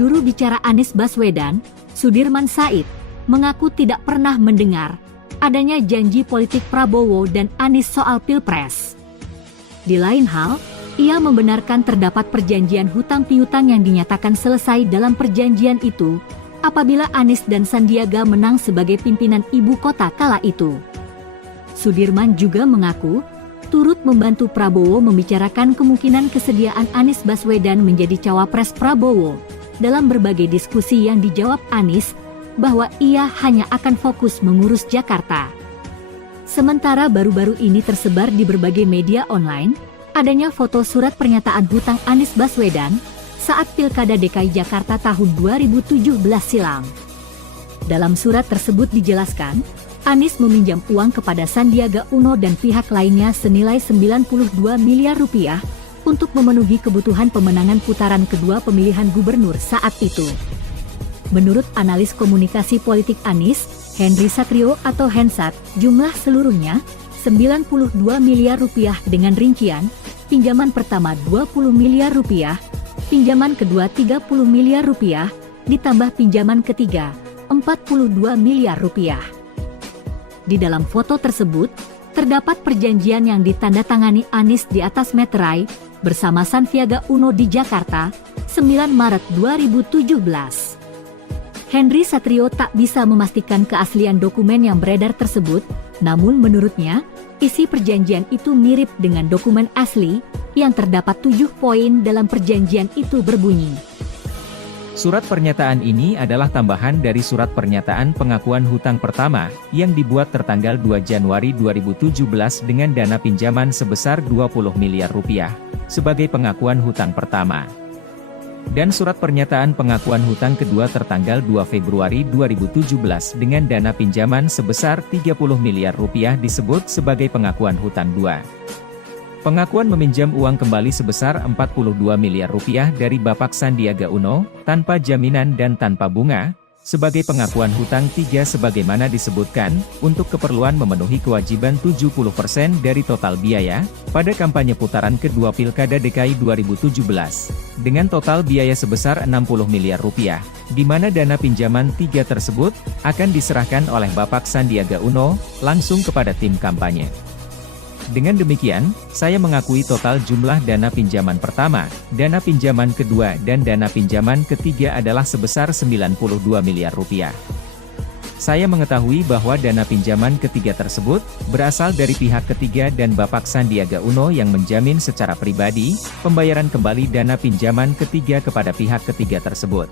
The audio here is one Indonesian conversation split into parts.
Juru bicara Anies Baswedan, Sudirman Said, mengaku tidak pernah mendengar adanya janji politik Prabowo dan Anies soal Pilpres. Di lain hal, ia membenarkan terdapat perjanjian hutang piutang yang dinyatakan selesai dalam perjanjian itu apabila Anies dan Sandiaga menang sebagai pimpinan ibu kota kala itu. Sudirman juga mengaku turut membantu Prabowo membicarakan kemungkinan kesediaan Anies Baswedan menjadi cawapres Prabowo. Dalam berbagai diskusi yang dijawab Anies, bahwa ia hanya akan fokus mengurus Jakarta. Sementara baru-baru ini tersebar di berbagai media online, adanya foto surat pernyataan hutang Anies Baswedan saat Pilkada DKI Jakarta tahun 2017 silam. Dalam surat tersebut dijelaskan, Anies meminjam uang kepada Sandiaga Uno dan pihak lainnya senilai 92 miliar rupiah untuk memenuhi kebutuhan pemenangan putaran kedua pemilihan gubernur saat itu. Menurut analis komunikasi politik Anies, Henry Satrio atau Hensat, jumlah seluruhnya 92 miliar rupiah dengan rincian, pinjaman pertama 20 miliar rupiah, pinjaman kedua 30 miliar rupiah, ditambah pinjaman ketiga 42 miliar rupiah. Di dalam foto tersebut, terdapat perjanjian yang ditandatangani Anies di atas meterai bersama Sandiaga Uno di Jakarta, 9 Maret 2017. Henry Satrio tak bisa memastikan keaslian dokumen yang beredar tersebut, namun menurutnya, isi perjanjian itu mirip dengan dokumen asli, yang terdapat 7 poin dalam perjanjian itu berbunyi. Surat pernyataan ini adalah tambahan dari surat pernyataan pengakuan hutang pertama, yang dibuat tertanggal 2 Januari 2017 dengan dana pinjaman sebesar 20 miliar rupiah, sebagai pengakuan hutang pertama. Dan surat pernyataan pengakuan hutang kedua tertanggal 2 Februari 2017 dengan dana pinjaman sebesar 30 miliar rupiah disebut sebagai pengakuan hutang 2. Pengakuan meminjam uang kembali sebesar 42 miliar rupiah dari Bapak Sandiaga Uno, tanpa jaminan dan tanpa bunga, sebagai pengakuan hutang 3 sebagaimana disebutkan, untuk keperluan memenuhi kewajiban 70% dari total biaya, pada kampanye putaran kedua Pilkada DKI 2017, dengan total biaya sebesar 60 miliar rupiah, di mana dana pinjaman 3 tersebut, akan diserahkan oleh Bapak Sandiaga Uno, langsung kepada tim kampanye. Dengan demikian, saya mengakui total jumlah dana pinjaman pertama, dana pinjaman kedua dan dana pinjaman ketiga adalah sebesar 92 miliar rupiah. Saya mengetahui bahwa dana pinjaman ketiga tersebut, berasal dari pihak ketiga dan Bapak Sandiaga Uno yang menjamin secara pribadi, pembayaran kembali dana pinjaman ketiga kepada pihak ketiga tersebut.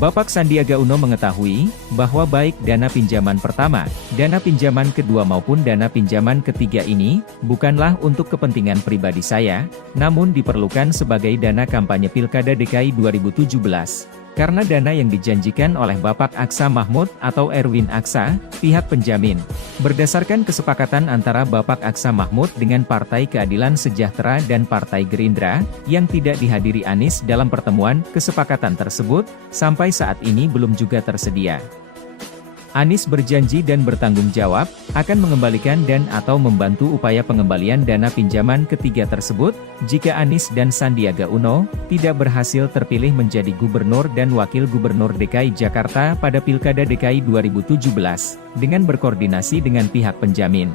Bapak Sandiaga Uno mengetahui, bahwa baik dana pinjaman pertama, dana pinjaman kedua maupun dana pinjaman ketiga ini, bukanlah untuk kepentingan pribadi saya, namun diperlukan sebagai dana kampanye Pilkada DKI 2017. Karena dana yang dijanjikan oleh Bapak Aksa Mahmud atau Erwin Aksa, pihak penjamin, berdasarkan kesepakatan antara Bapak Aksa Mahmud dengan Partai Keadilan Sejahtera dan Partai Gerindra, yang tidak dihadiri Anies dalam pertemuan kesepakatan tersebut, sampai saat ini belum juga tersedia. Anies berjanji dan bertanggung jawab, akan mengembalikan dan atau membantu upaya pengembalian dana pinjaman ketiga tersebut, jika Anies dan Sandiaga Uno, tidak berhasil terpilih menjadi Gubernur dan Wakil Gubernur DKI Jakarta pada Pilkada DKI 2017, dengan berkoordinasi dengan pihak penjamin.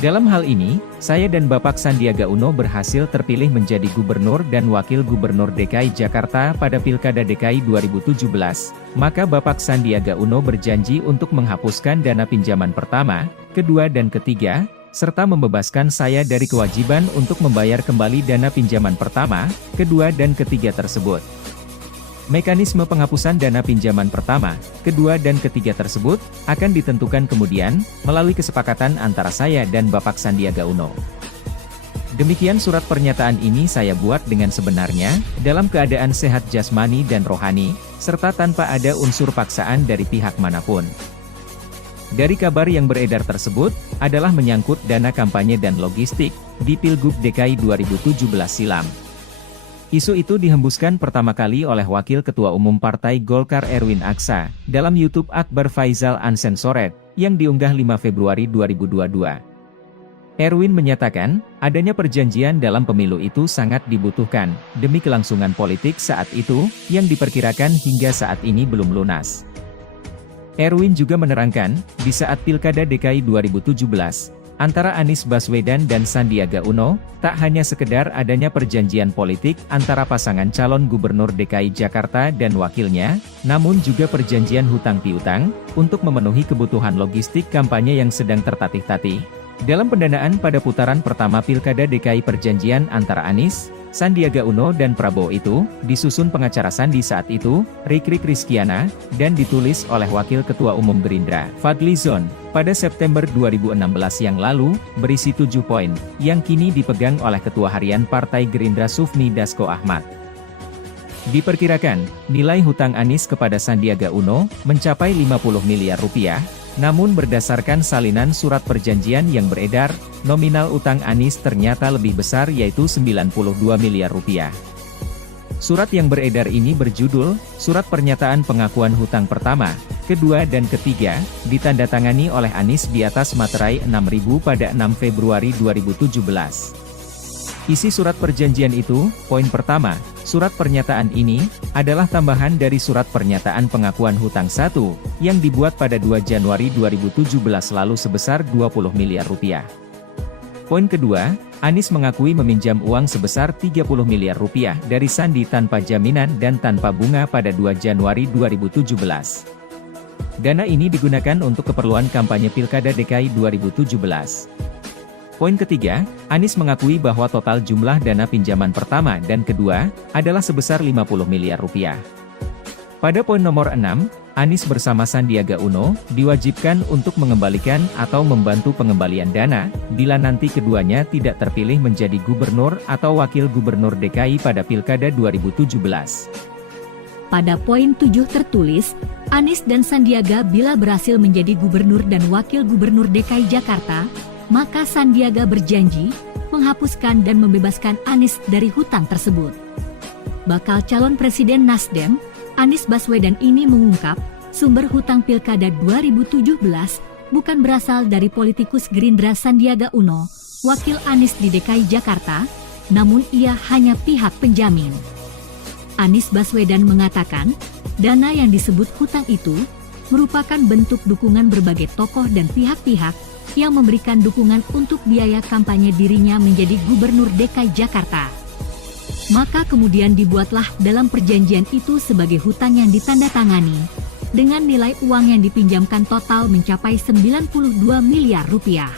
Dalam hal ini, saya dan Bapak Sandiaga Uno berhasil terpilih menjadi Gubernur dan Wakil Gubernur DKI Jakarta pada Pilkada DKI 2017, maka Bapak Sandiaga Uno berjanji untuk menghapuskan dana pinjaman pertama, kedua dan ketiga, serta membebaskan saya dari kewajiban untuk membayar kembali dana pinjaman pertama, kedua dan ketiga tersebut. Mekanisme penghapusan dana pinjaman pertama, kedua dan ketiga tersebut, akan ditentukan kemudian, melalui kesepakatan antara saya dan Bapak Sandiaga Uno. Demikian surat pernyataan ini saya buat dengan sebenarnya, dalam keadaan sehat jasmani dan rohani, serta tanpa ada unsur paksaan dari pihak manapun. Dari kabar yang beredar tersebut, adalah menyangkut dana kampanye dan logistik, di Pilgub DKI 2017 silam. Isu itu dihembuskan pertama kali oleh Wakil Ketua Umum Partai Golkar Erwin Aksa, dalam YouTube Akbar Faisal Uncensored, yang diunggah 5 Februari 2022. Erwin menyatakan, adanya perjanjian dalam pemilu itu sangat dibutuhkan, demi kelangsungan politik saat itu, yang diperkirakan hingga saat ini belum lunas. Erwin juga menerangkan, di saat Pilkada DKI 2017, antara Anies Baswedan dan Sandiaga Uno, tak hanya sekedar adanya perjanjian politik antara pasangan calon gubernur DKI Jakarta dan wakilnya, namun juga perjanjian hutang piutang, untuk memenuhi kebutuhan logistik kampanye yang sedang tertatih-tatih. Dalam pendanaan pada putaran pertama Pilkada DKI perjanjian antara Anies, Sandiaga Uno dan Prabowo itu, disusun pengacara Sandi saat itu, Rikrik Rizkiana, dan ditulis oleh Wakil Ketua Umum Gerindra, Fadly Zon, pada September 2016 yang lalu, berisi 7 poin, yang kini dipegang oleh Ketua Harian Partai Gerindra Sufmi Dasko Ahmad. Diperkirakan, nilai hutang Anies kepada Sandiaga Uno, mencapai 50 miliar rupiah, namun berdasarkan salinan surat perjanjian yang beredar, nominal utang Anies ternyata lebih besar yaitu 92 miliar rupiah. Surat yang beredar ini berjudul, Surat Pernyataan Pengakuan Hutang Pertama, Kedua dan Ketiga, ditandatangani oleh Anies di atas materai 6.000 pada 6 Februari 2017. Isi surat perjanjian itu, poin pertama, surat pernyataan ini, adalah tambahan dari surat pernyataan pengakuan hutang 1, yang dibuat pada 2 Januari 2017 lalu sebesar 20 miliar rupiah. Poin kedua, Anies mengakui meminjam uang sebesar 30 miliar rupiah dari Sandi tanpa jaminan dan tanpa bunga pada 2 Januari 2017. Dana ini digunakan untuk keperluan kampanye Pilkada DKI 2017. Poin ketiga, Anies mengakui bahwa total jumlah dana pinjaman pertama dan kedua, adalah sebesar 50 miliar rupiah. Pada poin nomor 6, Anies bersama Sandiaga Uno, diwajibkan untuk mengembalikan atau membantu pengembalian dana, bila nanti keduanya tidak terpilih menjadi gubernur atau wakil gubernur DKI pada Pilkada 2017. Pada poin 7 tertulis, Anies dan Sandiaga bila berhasil menjadi gubernur dan wakil gubernur DKI Jakarta, maka Sandiaga berjanji menghapuskan dan membebaskan Anies dari hutang tersebut. Bakal calon presiden Nasdem, Anies Baswedan ini mengungkap, sumber hutang Pilkada 2017 bukan berasal dari politikus Gerindra Sandiaga Uno, wakil Anies di DKI Jakarta, namun ia hanya pihak penjamin. Anies Baswedan mengatakan, dana yang disebut hutang itu merupakan bentuk dukungan berbagai tokoh dan pihak-pihak yang memberikan dukungan untuk biaya kampanye dirinya menjadi gubernur DKI Jakarta. Maka kemudian dibuatlah dalam perjanjian itu sebagai hutang yang ditandatangani, dengan nilai uang yang dipinjamkan total mencapai 92 miliar rupiah.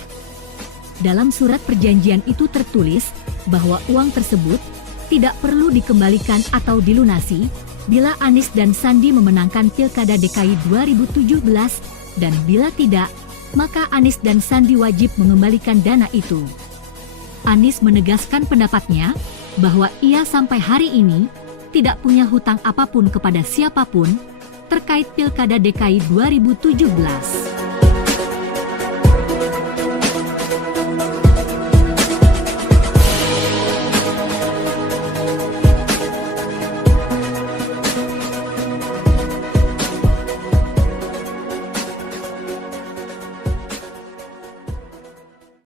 Dalam surat perjanjian itu tertulis bahwa uang tersebut tidak perlu dikembalikan atau dilunasi bila Anies dan Sandi memenangkan Pilkada DKI 2017, dan bila tidak, maka Anies dan Sandi wajib mengembalikan dana itu. Anies menegaskan pendapatnya, bahwa ia sampai hari ini tidak punya hutang apapun kepada siapapun terkait Pilkada DKI 2017.